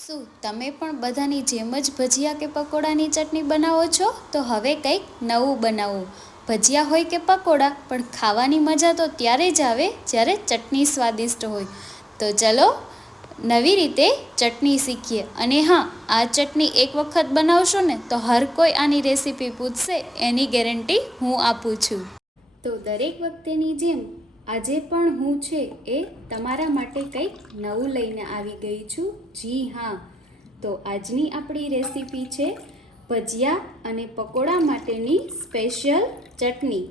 શું તમે પણ બધાની જેમ જ ભજીયા કે પકોડાની ચટણી બનાવો છો? તો હવે કંઈક નવું બનાવો. ભજીયા હોય કે પકોડા, પણ ખાવાની મજા તો ત્યારે જ આવે જ્યારે ચટણી સ્વાદિષ્ટ હોય. તો ચલો નવી રીતે ચટણી શીખીએ. અને હા, આ ચટણી એક વખત બનાવશો ને તો હર કોઈ આની રેસીપી પૂછશે, એની ગેરંટી હું આપું છું. તો દરેક વખતેની જેમ આજે પણ હું છે એ તમારા માટે કંઈક નવું લઈને આવી ગઈ છું. જી હા, તો આજની આપણી રેસીપી છે ભજીયા અને પકોડા માટેની સ્પેશિયલ ચટણી.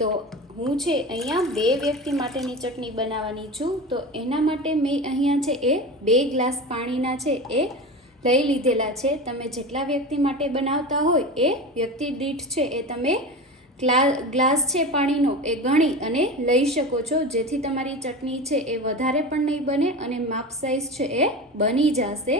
તો હું છે અહીંયા 2 વ્યક્તિ માટેની ચટણી બનાવવાની છું. તો એના માટે મેં અહીંયા છે એ 2 ગ્લાસ પાણીના છે એ લઈ લીધેલા છે. તમે જેટલા વ્યક્તિ માટે બનાવતા હોય એ વ્યક્તિ દીઠ છે એ તમે ગ્લાસ છે પાણીનો એ ગણી અને લઈ શકો છો, જેથી તમારી ચટણી છે એ વધારે પણ નહીં બને અને માપ સાઈઝ છે એ બની જશે.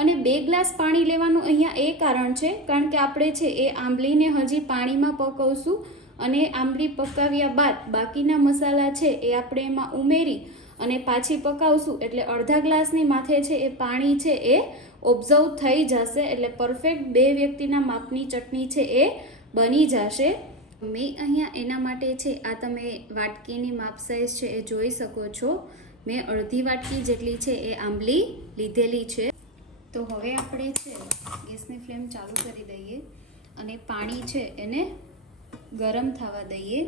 અને 2 ગ્લાસ પાણી લેવાનું અહીંયા એ કારણ છે, કારણ કે આપણે છે એ આંબલીને હજી પાણીમાં પકવશું અને આંબલી પકાવ્યા બાદ બાકીના મસાલા છે એ આપણે એમાં ઉમેરી અને પાછી પકાવશું. એટલે અડધા ગ્લાસની માથે છે એ પાણી છે એ ઓબ્ઝર્વ થઈ જશે, એટલે પરફેક્ટ 2 વ્યક્તિના માપની ચટણી છે એ બની જશે. મેં અહીંયા એના માટે છે આ તમે વાટકીની માપ સાઈઝ છે એ જોઈ શકો છો. મેં અડધી વાટકી જેટલી છે એ આંબલી લીધેલી છે. તો હવે આપણે છે ગેસની ફ્લેમ ચાલુ કરી દઈએ અને પાણી છે એને ગરમ થવા દઈએ.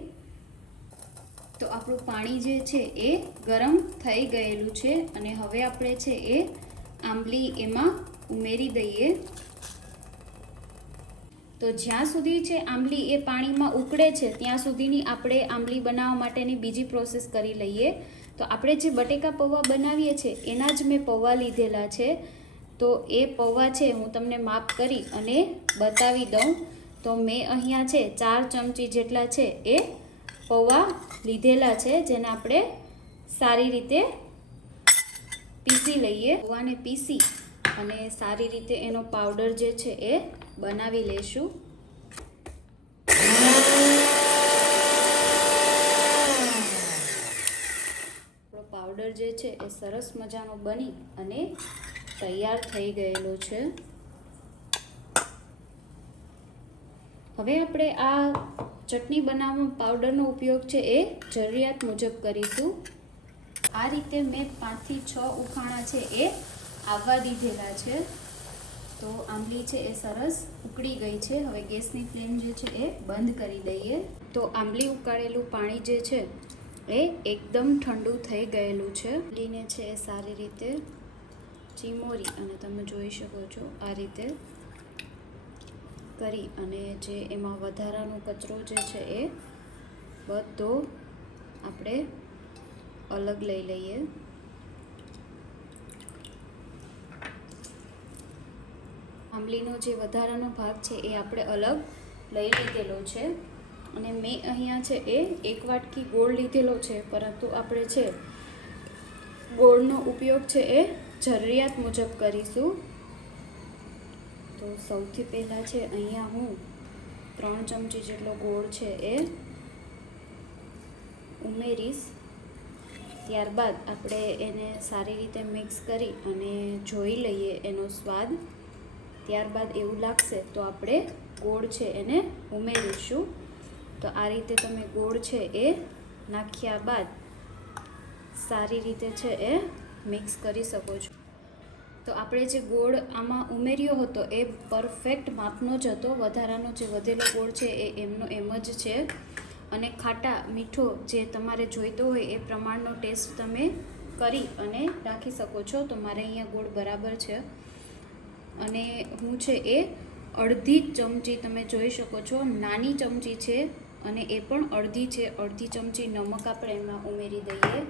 તો આપણું પાણી જે છે એ ગરમ થઈ ગયેલું છે અને હવે આપણે છે એ આંબલી એમાં ઉમેરી દઈએ. તો જ્યાં સુધી છે આંબલી એ પાણીમાં ઉકળે છે ત્યાં સુધીની આપણે આંબલી બનાવવા માટેની બીજી પ્રોસેસ કરી લઈએ. તો આપણે જે બટેકા પૌવા બનાવીએ છીએ એના જ મેં પૌવા લીધેલા છે. તો એ પૌવા છે હું તમને માપ કરી અને બતાવી દઉં. તો મેં અહીંયા છે 4 ચમચી જેટલા છે એ પૌવા લીધેલા છે, જેને આપણે સારી રીતે પીસી લઈએ. પૌવાને પીસી અને સારી રીતે એનો પાવડર જે છે એ બનાવી લઈશું. પાવડર જે છે એ સરસ મજાનો બની અને તૈયાર થઈ ગયેલો છે. હવે આપણે આ ચટણી બનાવવા પાવડરનો ઉપયોગ છે એ જરૂરિયાત મુજબ કરીશું. આ રીતે મેં 5 થી 6 ઉખાણા છે એ આવવા દીધેલા છે. તો આંબલી છે એ સરસ ઉકળી ગઈ છે. હવે ગેસની ફ્લેમ જે છે એ બંધ કરી દઈએ. તો આંબલી ઉકાળેલું પાણી જે છે એ એકદમ ઠંડુ થઈ ગયેલું છે. આંબલીને છે એ સારી રીતે ચીમોરી અને તમે જોઈ શકો છો આ રીતે કરી અને જે એમાં વધારાનો કચરો જે છે એ બધો આપણે અલગ લઈ લઈએ. આંબલીનો જે વધારાનો ભાગ છે એ આપણે અલગ લઈ લીધેલો છે. અને મેં અહીંયા છે એ 1 વાટકી ગોળ લીધેલો છે, પરંતુ આપણે છે ગોળનો ઉપયોગ છે એ જરૂરિયાત મુજબ કરીશું. તો સૌથી પહેલાં છે અહીંયા હું 3 ચમચી જેટલો ગોળ છે એ ઉમેરીશ. ત્યારબાદ આપણે એને સારી રીતે મિક્સ કરી અને જોઈ લઈએ એનો સ્વાદ. ત્યારબાદ એવું લાગશે તો આપણે ગોળ છે એને ઉમેરીશું. તો આ રીતે તમે ગોળ છે એ નાખ્યા બાદ સારી રીતે છે એ મિક્સ કરી શકો છો. તો આપણે જે ગોળ આમાં ઉમેર્યો હતો એ પરફેક્ટ માપનો જ હતો. વધારાનો જે વધેલો ગોળ છે એ એમનો એમ જ છે. અને ખાટા મીઠો જે તમારે જોઈતો હોય એ પ્રમાણનો ટેસ્ટ તમે કરી અને રાખી શકો છો. તો મારે અહીંયા ગોળ બરાબર છે. અને હું છે એ અડધી ચમચી તમે જોઈ શકો છો નાની ચમચી છે અને એ પણ અડધી છે. અડધી ચમચી નમક આપણે એમાં ઉમેરી દઈએ.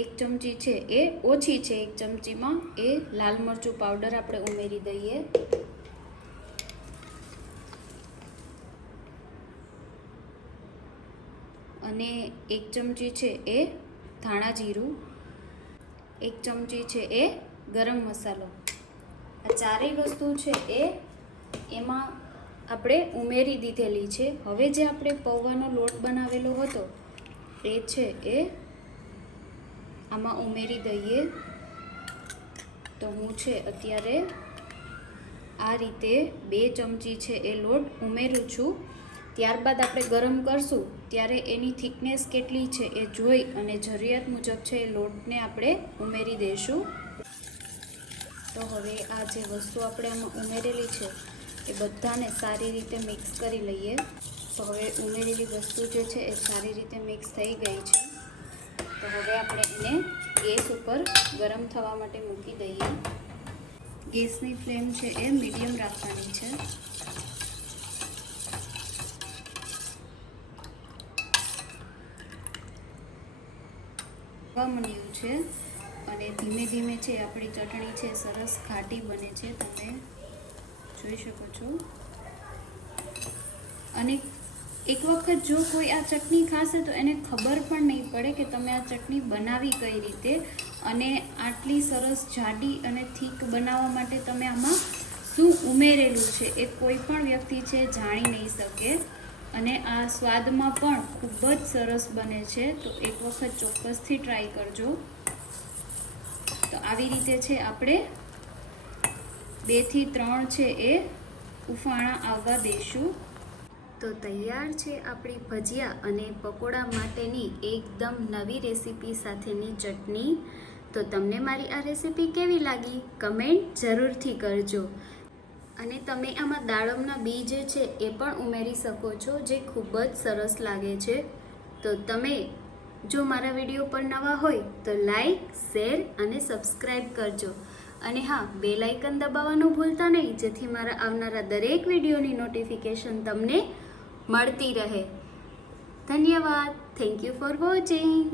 1 ચમચી છે એ ઓછી છે, 1 ચમચીમાં એ લાલ મરચું પાવડર આપણે ઉમેરી દઈએ. અને 1 ચમચી છે એ ધાણા જીરું, 1 ચમચી છે એ ગરમ મસાલો. આ ચારેય વસ્તુ છે એ એમાં આપણે ઉમેરી દીધેલી છે. હવે જે આપણે પૌવાનો લોટ બનાવેલો હતો એ છે એ આમાં ઉમેરી દઈએ. તો હું છે અત્યારે આ રીતે 2 ચમચી છે એ લોટ ઉમેરું છું. ત્યારબાદ આપણે ગરમ કરશું ત્યારે એની થિકનેસ કેટલી છે એ જોઈ અને જરૂરિયાત મુજબ છે એ લોટને આપણે ઉમેરી દઈશું. તો હવે આ જે વસ્તુ આપણે આમાં ઉમેરેલી છે એ બધાને સારી રીતે મિક્સ કરી લઈએ. તો હવે ઉમેરેલી વસ્તુ જે છે એ સારી રીતે મિક્સ થઈ ગઈ છે. તો હવે આપણે એને ગેસ ઉપર ગરમ થવા માટે મૂકી દઈએ. ગેસની ફ્લેમ છે એ મીડિયમ રાખવાની છે. મંડ્યું છે અને ધીમે ધીમે છે આપણી ચટણી છે સરસ ઘાટી બને છે, તમે જોઈ શકો છો. અને એક વખત જો કોઈ આ ચટણી ખાશે તો એને ખબર પણ નહીં પડે કે તમે આ ચટણી બનાવી કઈ રીતે, અને આટલી સરસ જાડી અને થીક બનાવવા માટે તમે આમાં શું ઉમેરેલું છે એ કોઈ પણ વ્યક્તિ છે જાણી નહીં શકે. અને આ સ્વાદમાં પણ ખૂબ જ સરસ બને છે. તો એક વખત ચોક્કસથી ટ્રાય કરજો. તો આવી રીતે છે આપણે 2 થી 3 છે એ ઉફાણા આવવા દઈશું. તો તૈયાર છે આપણી ભજીયા અને પકોડા માટેની એકદમ નવી રેસીપી સાથેની ચટણી. તો તમને મારી આ રેસીપી કેવી લાગી કમેન્ટ જરૂરથી કરજો. અને તમે આમાં દાડમના બી જે છે એ પણ ઉમેરી શકો છો, જે ખૂબ જ સરસ લાગે છે. તો તમે જો મારા વિડીયો પર નવા હોય તો લાઈક, શેર અને સબસ્ક્રાઈબ કરજો. અને હા, બેલ આઇકન દબાવવાનું ભૂલતા નહીં, જેથી મારા આવનારા દરેક વિડીયોની નોટિફિકેશન તમને મળતી રહે. ધન્યવાદ. Thank you for watching.